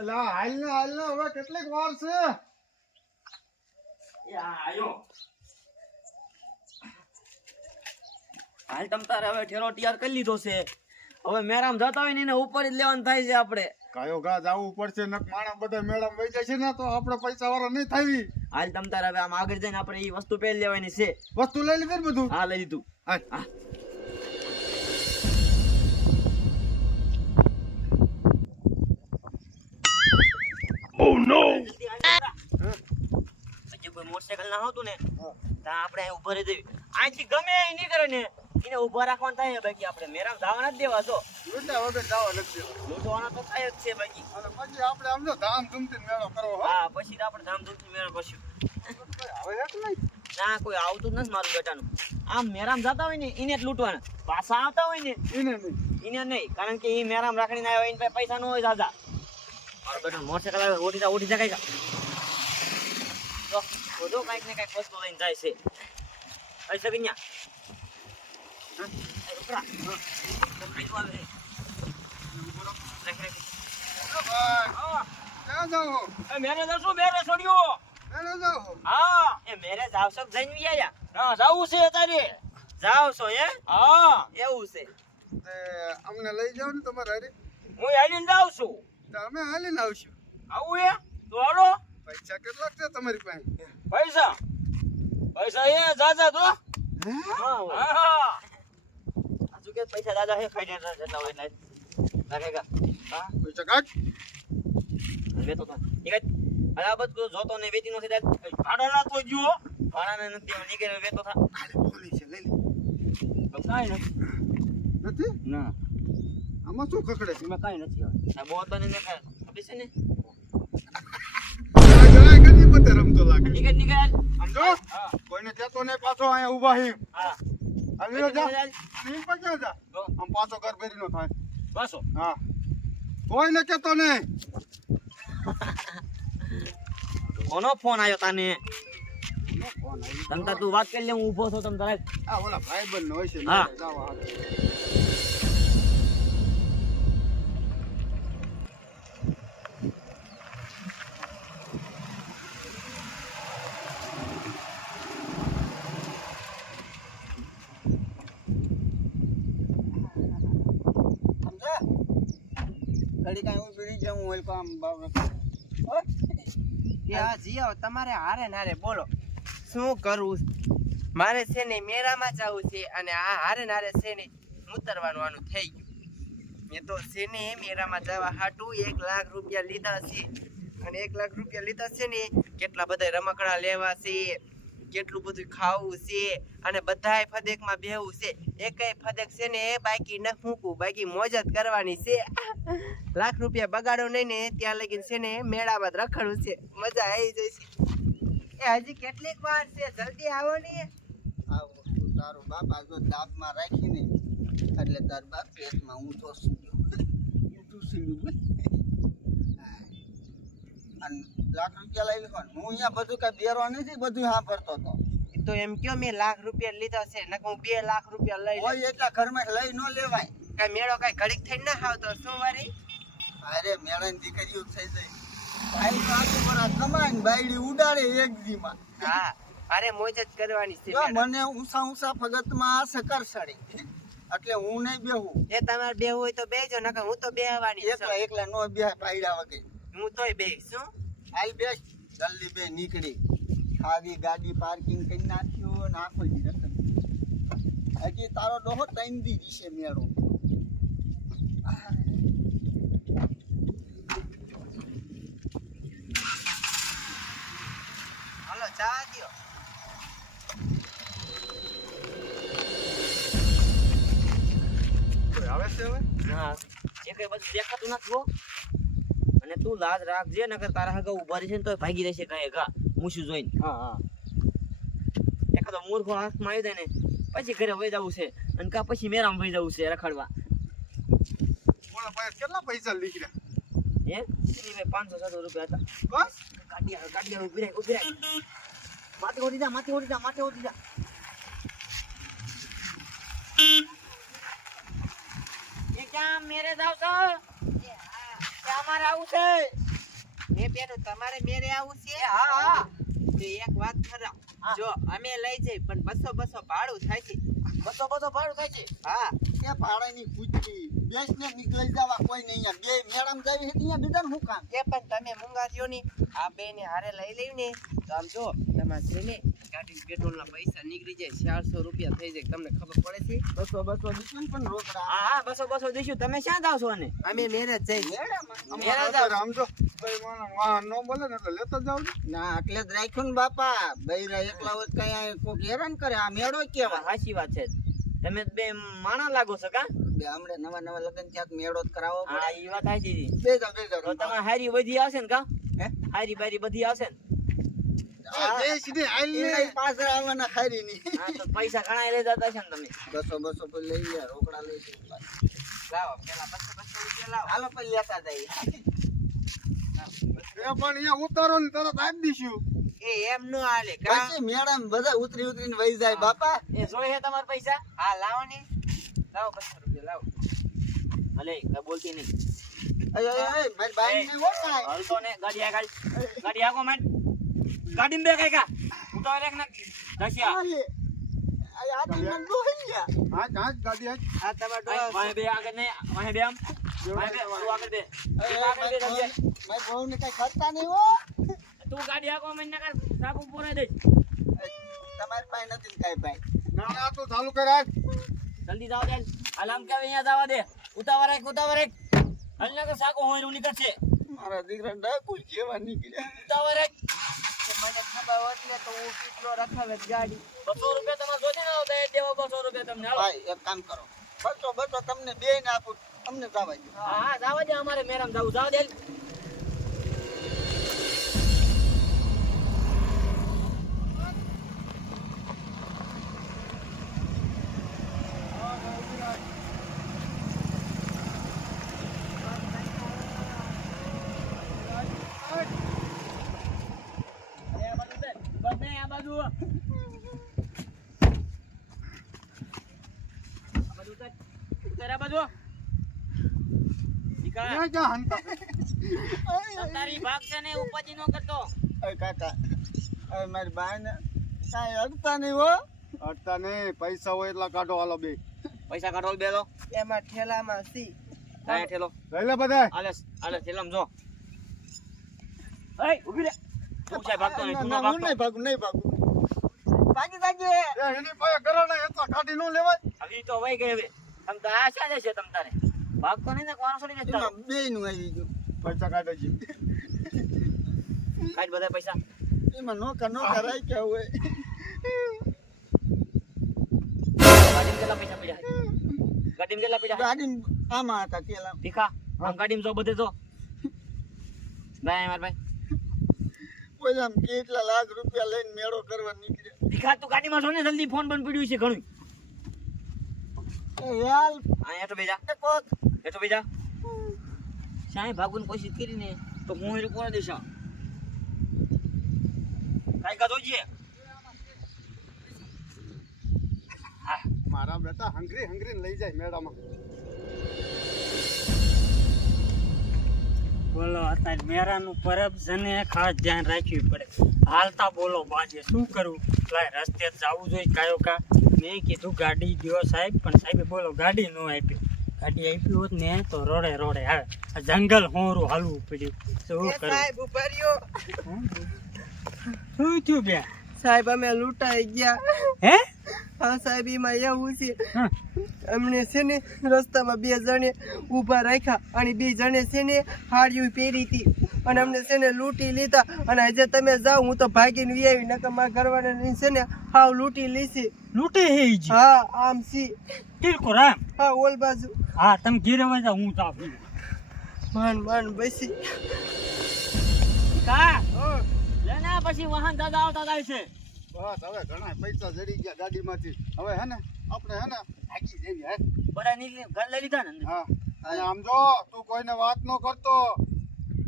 એલા હાલ ને હવે કેટલીક વાર છે. એ આયો હાલ તમ તારે હવે ઠેરો તૈયાર કરી લીધો છે. હવે મેરામ જતા હોય ને એને ઉપર જ લેવાનું થાય છે. આપણે કયો ગા જવું પડશે નક માણા બધા મેળામાં વહી જાય છે ને તો આપણે પૈસા વાળા નહીં થાવી. હાલ તમ તારે હવે આમ આગળ જઈને આપણે એ વસ્તુ પહેરી લેવાની છે. વસ્તુ લઈ લીધી ને બધું? હા લઈ લીધું. હાલ. હા Oh no. પછી કોઈ મોટરસાઇકલ ના હોતું ને તો આપણે અહીં ઉભા રહી દેવી. અહીંથી ગમે એ નીકળે ને એને ઉભા રાખવાનું થાય. બાકી આપણે મેરામ જવા નથી દેવા. જો લૂંટા વગર જવા નથી દેવા. લૂંટવાના તો થાય જ છે. બાકી અને પછી આપણે આમ જો ધામધૂમથી મેળો કરવો. હા પછી તો આપણે ધામધૂમથી મેળો કરશું. હવે એક નહીં. ના કોઈ આવતું જ નથી મારું બેટાનું. આમ મેરામ જતા હોય ને એને જ લૂંટવાના. પાછા આવતા હોય ને એને નહીં. એને નહીં. કારણ કે એ મેરામ રાખડીને આવ્યો એને પાસે પૈસા ન હોય દાદા. મારું બેટા મોટરસાઇકલ આવે ઓઠી જા કઈ તો બધો કઈક ને કઈક વસ્તુ લઈને જાય છે. અહીં સગન્યા ક્યાં જાઓ? મેરે જશું મેરે છોડ્યો. મેળો જાઓ. હા એ મેરે જાવ છો જઈને વ્યાયા. ના જાવું છે તારે. જાવ છો હે? હા એવું છે. તે અમને લઈ જાઓ ને તમારે હારે. હું હાલીને જાઉં છું. તો અમે હાલીને આવશું. આવું એ તો હાલો. પૈસા કેટલાક છે તમારી પાસે? પૈસા પૈસા એ જાજા તો. હા હા આજુ કે પૈસા દાદા હે ખાઈ જેટલા હોય એટલે લાગેગા. હા પૈસા કાઢ. વેતો તો ઠીક છે. બરાબર તો જોતો ને વેચી નો થાય. ભાડો ના તો ગયો. ભાડાને નથી દેવા નીકળે વેતો થા. હાલે બોલી છે લઈ લે. કાઈ નથી. નથી? ના આમાં શું ખખડે છે? એમાં કાઈ નથી. આ બોતને ને ખબર છે ને જરા કદી પતે રમતો લાગે. નીકળ. સમજો? હા કોઈને કહેતો નહીં પાછો અહીંયા ઊભા હી. હા હાલ્યો જા. નહીં પર ક્યાં જા? આમ પાછો ઘર ભેરીનો થાય. બસો. હા. કોઈને કહેતો નહીં. કોનો ફોન આવ્યો તાને? તમ તાર તું વાત કરી લે હું ઊભો છું તમ તારે. આ ઓલા ભાઈબંધ નો હોય છે. હા. જાવા હાલે. ઘડી કાંઈ ઊભી રહી જાઉં હોય કામ બાબત. યા જીઓ તમારે હારે નારે બોલો શું કરવું મારે છે ને મેળામાં જવું છે અને આ હારે નારે છે ને ઉતરવાનું આનું થઈ ગયું. મેં તો છે ને મેળામાં જવા હાટું 1 લાખ રૂપિયા લીધા છે અને 1 લાખ રૂપિયા લીધા છે ને કેટલા બધા રમકડા લેવા છે, કેટલું બધું ખાવું છે અને બધાય ફદેકમાં બેહવું છે. એકેય ફદેક છે ને બાકી ન ફૂંકવું, બાકી મોજ જ કરવાની છે. લાખ રૂપિયા બગાડો નહીં ને ત્યાં લગીને છે ને મેળામાં જ રખડવું છે, મજા આવી જશે. એ હજી કેટલીક વાર છે, જલ્દી આવો ને. આવો તું તારો બાપ આગળ દાબમાં રાખીને એટલે તાર બાપ પેટમાં ઊંધો સીડ્યો. ઊંધું સીડ્યું. અને લાખ રૂપિયા લઈ લો. હું અહીંયા બધું કઈ બેરો નથી, બધું હા ભરતો હતો. તો એમ કયો મેં લાખ રૂપિયા લીધા છે ને હું 2 લાખ રૂપિયા લઈ લઉં. કોઈ એટલા ઘરમાં લઈ ન લેવાય. કઈ મેળો કઈ ઘડીક થઈને ના આવતો શું વારી? અરે મેળાની દીકરીઓ થઈ જાય. ભાઈ તો આખું વરસ કમાય ને બાયડી ઉડાડે એક દીમાં. હા અરે મોજ જ કરવાની છે જો મેળો. મને ઊંચા ફગતમાં સકર સડી એટલે હું નહીં બેહું. એ તમારે બેહવું હોય તો બેહજો નકર હું તો બેહવાની છું. એકલા નો બે ભાઈડા વગર. હું તોય બેહીશ શું. હાલ બેસ જલ્દી બે નીકળી. આવી ગાડી પાર્કિંગ કરી નાખ્યો ને આખો દી રખડ. હજી તારો ડોહો ટાઈમ દી જશે મેળો. હાલો જવા દ્યો. કોઈ આવે છે હવે? ના એ કઈ બધું દેખાતું નથી હો. અને તું લાજ રાખજે નકર તારા હગા ઉભા રહેશે ને તો ભાગી રહેશે કાંઈ ઘા મૂછું જોઈને. હા. એકાદો મૂર્ખો હાથમાં આવી જાય ને પછી ઘરે વહી જવું છે અને કા પછી મેરામાં વહી જવું છે રખડવા. ઓલા પાસે કેટલા પૈસા નીકળ્યા? હે એની ભાઈ 500-700 રૂપિયા હતા. બસ? ગાડી ઉભી રાખ. માથે ઓડી જા. એ ક્યાં મેરે જાવ છો? અમારે આવું છે. એ બેનું તમારે મેરે આવું છે હા હા તો એક વાત ખરા હા. જો અમે લઈ જઈ પણ 200 ભાડું થાય છે બસો ભાડું થાય છે હા એ ભાડાની પૂછડી બેસને નીકળી જવા કોઈ નહીં અહીંયા બે મેડમ જાવી હતી અહીંયા બીજાને શું કામ એ પણ તમે મુંગાર્યો ને આ બે ને હારે લઈ લેવ ને તો આમ જો તમારે છે ને ગાડી પેટ્રોલના પૈસા નીકળી જાય 400 રૂપિયા થઈ જાય તમને ખબર પડે છે 200 દીકું પણ રોકડા હા હા બસો દઈશું તમે ક્યાં જાવ છો અને અમે મેરે જઈ અમારે આમ જો ભાઈ મને વાહન ન બોલે ને એટલે લેતા જાવ ના એટલે જ રાખ્યું ને બાપા બૈરા એકલા વખત કઈ કોક હેરાન કરે આ મેળો કેવા સાચી વાત છે તમે બે માણા લાગો છો કા બે હમણે નવા લગ્ન થયા મેળો જ કરાવો હા એ વાત સાચી છે બેજા તો તમારે હારી બધી આવશે ને કા હે? હારી બારી બધી આવશે ને દેશની આઈલ ને એના પાછળ આવવાના ખારી ની હા તો પૈસા ઘણા લઈ જતા છે ને તમે 200 પર લઈ લે રોકડા લઈ લે લાવો પેલા 200 રૂપિયા લાવો હાલો પછી લેતા જઈએ એ પણ અહીંયા ઉતારો ને તરત આપી દઈશું એ એમ નો હાલે કા પછી મેડમ બધા ઉતરીને વહી જાય બાપા એ જોઈએ છે તમારા પૈસા હા લાવો ને લાવો 200 રૂપિયા લાવો ભલે કઈ બોલતી નહીં મારી બાઈ ને હો કાંઈ. હલતો ને ગાડી આગો મેં ગાડી બે કઈ કા ઉતાર એક ના દશિયા અરે, આ તો મને દોહી ગયા. હા ગાડી હાથ આ તમારો ડોહો વાહે બે આગળ ને વાહે બે આમ વાહે બે તું આગળ બે તું આગળ બે સમજે મારી બહુને કાંઈ કરતા નહીં હો. તું ગાડી આગો મેં ના કર સાકુ પૂરા દે તમારી પાસે નથી ને કાંઈ ભાઈ. ના ના તું ચાલુ કર હાથ જલ્દી જાવ દે અલાર્મ કે અહીંયા જવા દે ઉતાવર એક હલ ના સાકો હોય રૂ નીકળશે મારા દીકરા ડાકુ જેવા નીકળ્યા. ઉતાવર એક મને ખબર હોત ને તો હું કેટલો રખાવે ગાડી 200 રૂપિયા તમારે જોજે ને દે દેવો 200 રૂપિયા તમને હાલો ભાઈ એક કામ કરો બસો તમને બે ને આપું તમને જવા દો. હા જાવ દે અમારે મેરામ જાવ જાવ દે ક્યાં ક્યાં હંતા તારી ભાગ છે ને ઉપાજી નો કરતો અરે કાકા અરે મારી બાને કાંઈ અડતા નહીં હો. અડતા નહીં પૈસા હોય એટલા કાઢો હાલો બે પૈસા કાઢો બે લો એમાં ઠેલામાં સી કાય ઠેલો લઈ લે બધા આલે ઠેલામ જો એય ઉભી રે તું છે ભાગતો નહીં તું ના હું ભાગતો નહીં ભાગું ભાગી એની પાસે કરો ને એટલા કાઢી ન લેવાય હવે તો વઈ ગઈ હવે તમ તો આ છે છે તમ તારે ભાગતો નહીં ને કોણ છોડી ને એમાં બે નું આવી ગયું. પૈસા કાઢે છે કાઢ બધા પૈસા એમાં નોકા રાખ્યા હોય. ગાડીમાં કેટલા પૈસા પડ્યા ગાડી આમાં હતા પેલા ભીખા આમ ગાડીમાં જો બધે જો ભાઈ માર ભાઈ ઓલા કેટલા લાખ રૂપિયા લઈને મેળો કરવા નીકળ્યા. ભીખા તું ગાડીમાં છો ને જલ્દી ફોન બંધ પડ્યું છે ઘણું એ યાર આ હેઠો બેજા કોક હેઠો બેજા સાહેબ ભાગવાની કોશિશ કરીને તો હું એ કોને દેશો કાઈ કા જોઈજે મારા બેટા હંગરી લઈ જાય મેળામાં બોલો અત્યારે મેરાનું પરબ છે ને ખાસ ધ્યાન રાખવું પડે હાલતા બોલો બાજે શું કરવું લાય રસ્તે જવું જોઈએ કાયો કા મેં કીધું ગાડી દો સાહેબ પણ સાહેબે બોલો ગાડી ન આપી ગાડી આપી હોત ને તો રોડે આવે આ જંગલ હોરું હાલવું પડ્યું શું એ કરું સાહેબ ઉભા રહ્યો શું થયું બે સાહેબ અમે લૂંટાઈ ગયા હે હા સાહેબ એમાં એવું છે હા. અમને છે ને રસ્તામાં બે જણે ઊભા રાખ્યા અને બે જણે છે ને હાડિયું પહેરી હતી અને અમને છે ને લૂંટી લીધા અને આજે તમે જાઓ હું તો ભાગીને વી આવી નકર મારા ઘરવાળાને છે ને હાવ લૂંટી લીધી લૂંટે હે જી હા આમ સી તિલકો રામ હા ઓલ બાજુ હા તમે ઘેરે વજા હું તો આપી માન બેસી કા લેના પછી વાહન દાદા આવતા જાય છે બસ હવે ઘણા પૈસા જડી ગયા ગાડીમાંથી હવે હે ને આપણે હે ને ભાગી જઈએ હે બધા નીકળી ઘર લઈ લીધા ને હા અને આમ જો તું કોઈને વાત ન કરતો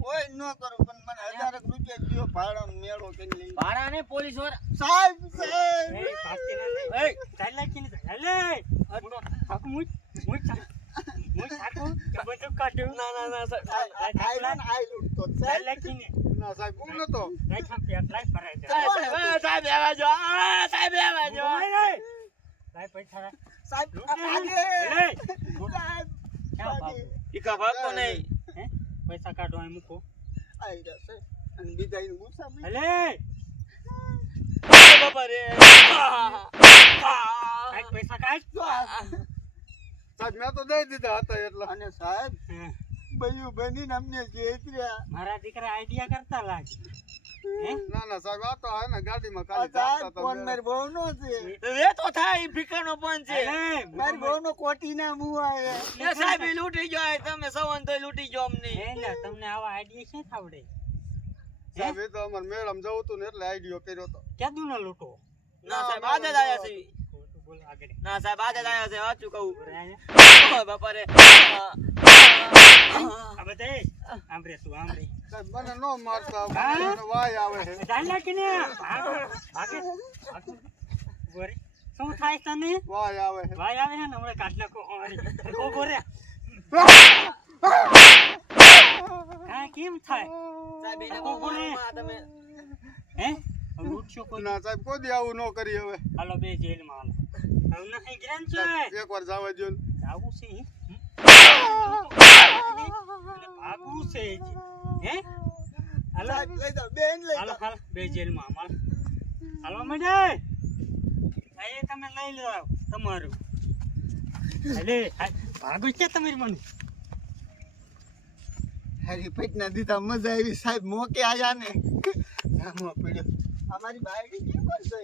કોઈ ન કરું પણ મને 1000 રૂપિયા દ્યો ભાડા મેળો કરી લઈ. ભાડા ને પોલીસ વાળા સાહેબ એ ભાગતી ના લે એ ચાલ લે ચાલ લે હાક મુજ ચાલ હું થાકું કે બધું કાઢું ના ના ના સાહેબ આઈ લૂંટતો જ છે. લખીને ના સાહેબ હું નતો રાખા પેટ લાઈ ભરાય દે સાહેબ સાહેબ આવા જો સાહેબ આવા જો લાઈ પૈસા સાહેબ લૂંટે. ભાગે. એલે, સાહેબ ક્યાં ભાગે. ભાગો? ઈકા ભાગતો નહીં હે પૈસા કાઢો અહીં મૂકો આઈ જશે અને બીજા એને ગુસ્સામાં અલે બાપા રે કાંઈક પૈસા કાઢ સાહેબ મેં તો દઈ દીધા હતા એટલા અને સાહેબ હે, બયું બનીને અમને જેતર્યા. મારા દીકરા આઈડિયા કરતા લાગે હે ના ના સાહેબ આ તો હે ને ગાડીમાં આ ખાલી સાહેબ જાતા ફોન હતા મારી બહુનો છે. એ તો થાય ભીખાનો પણ છે અલે, મારી બહુનો કોટીના મું આવે. એ સાહેબ ઈ લૂંટી ગયો તમે સવન તો લૂંટી ગયો અમને એટલે તમને આવા આઈડિયા શું આવડે સાહેબ એ તો અમારે મેડમ જવું હતું ને એટલે આઈડિયો કર્યો હતો ક્યાં નો લૂંટો ના સાહેબ આજે જ આયા છે બોલો આગળ ના સાહેબ આજે જ આયા છે સાચું કહું ઓય બાપા રે આ બધે આંબરે તું આંબરે સાહેબ મને નો મારતા હા? મને વાય આવે છે ડાલ નાખીને ભાગો ભાગે ભાગો બોરે શું થાય તને વાય આવે છે ભાઈ આવે છે ને હમણાં કાઢ નાખો અમારી ઓ બોરે કાંઈ કેમ થાય સાહેબ એને ઓ બોરે તમે હે હવે ઉઠશો કોઈ ના સાહેબ કોઈ દી આવું ન કરી હવે હાલો બે જેલમાં હાલો હવે નહીં ગ્રેન છે એકવાર જવા દો ને. આવું છે હે? ભાગવું છે હજી. હે હાલો સાહેબ લઈ જાઓ, બેન લઈ હાલો જાઓ. હાલો બે જેલમાં અમાર હાલો મડે એ તમે લઈ લો તમારું અલે ભાગો છે તમારી મને હારી પૈટના દીધા મજા આવી સાહેબ મોકે આયા ને આમાં પડ્યો અમારી બાયડી કેમ કરશે